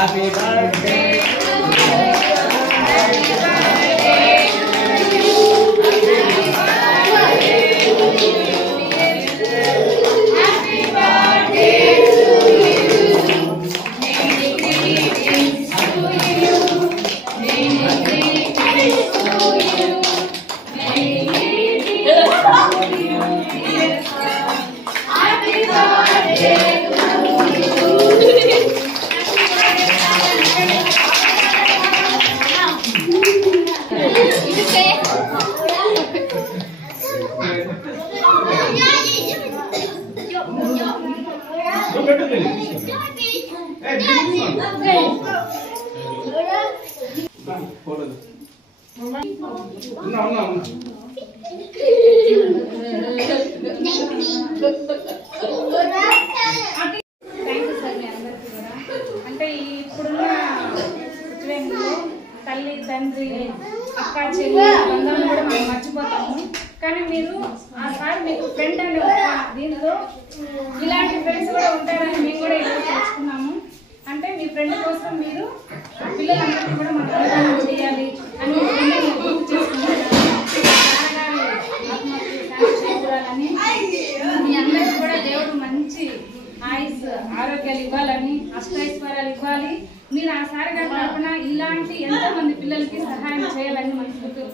Happy birthday అంటే ఇప్పుడున్న సిచ్యువేషన్లో తల్లి తండ్రి అక్క చెల్లి బంధాలను కూడా మనం మర్చిపోతాము. కానీ మీరు ఆ సార్ మీకు ఫ్రెండ్ అనే దీంట్లో ఇలాంటి ఫ్రెండ్స్ కూడా ఉంటారని మేము కూడా ఈరోజు తెలుసుకున్నాము. అంటే మీ ఫ్రెండ్ కోసం మీరు పిల్లలందరికీ కూడా మనం అవగాహన చేయాలి అని గుర్తు చేసుకున్నాము. మీ అందరికీ కూడా దేవుడు మంచి ఆయుష్ ఆరోగ్యాలు ఇవ్వాలని అష్టైశ్వర్యాలు ఇవ్వాలి. మీరు ఆ సార్ గారి తరఫున ఇలాంటి ఎంతో మంది పిల్లలకి సహాయం చేయాలని మనస్ఫూర్తిగా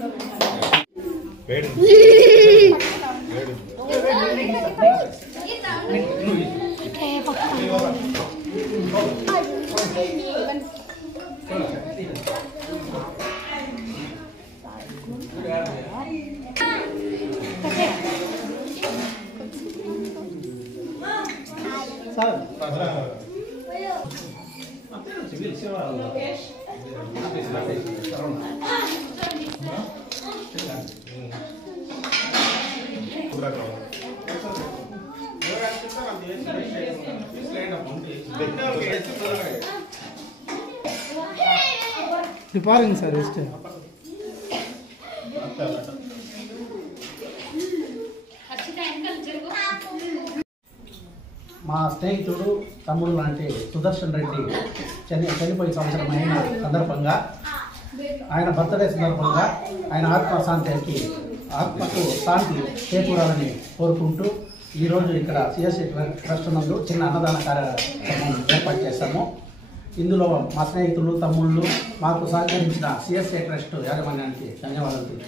పారండి సార్ ఇష్ట మా స్నేహితుడు తమ్ముడు లాంటి సుదర్శన్ రెడ్డి చనిపోయి సంవత్సరం అయిన సందర్భంగా ఆయన బర్త్డే సందర్భంగా ఆయన ఆత్మకు శాంతి చేకూరాలని కోరుకుంటూ ఈరోజు ఇక్కడ సిఎస్ఐ ట్రస్ట్ నందు చిన్న అన్నదాన కార్యక్రమం ఏర్పాటు చేశాము. ఇందులో మా స్నేహితులు తమ్ముళ్ళు మాకు సహకరించిన సిఎస్ఐ ట్రస్ట్ యాజమాన్యానికి ధన్యవాదాలు.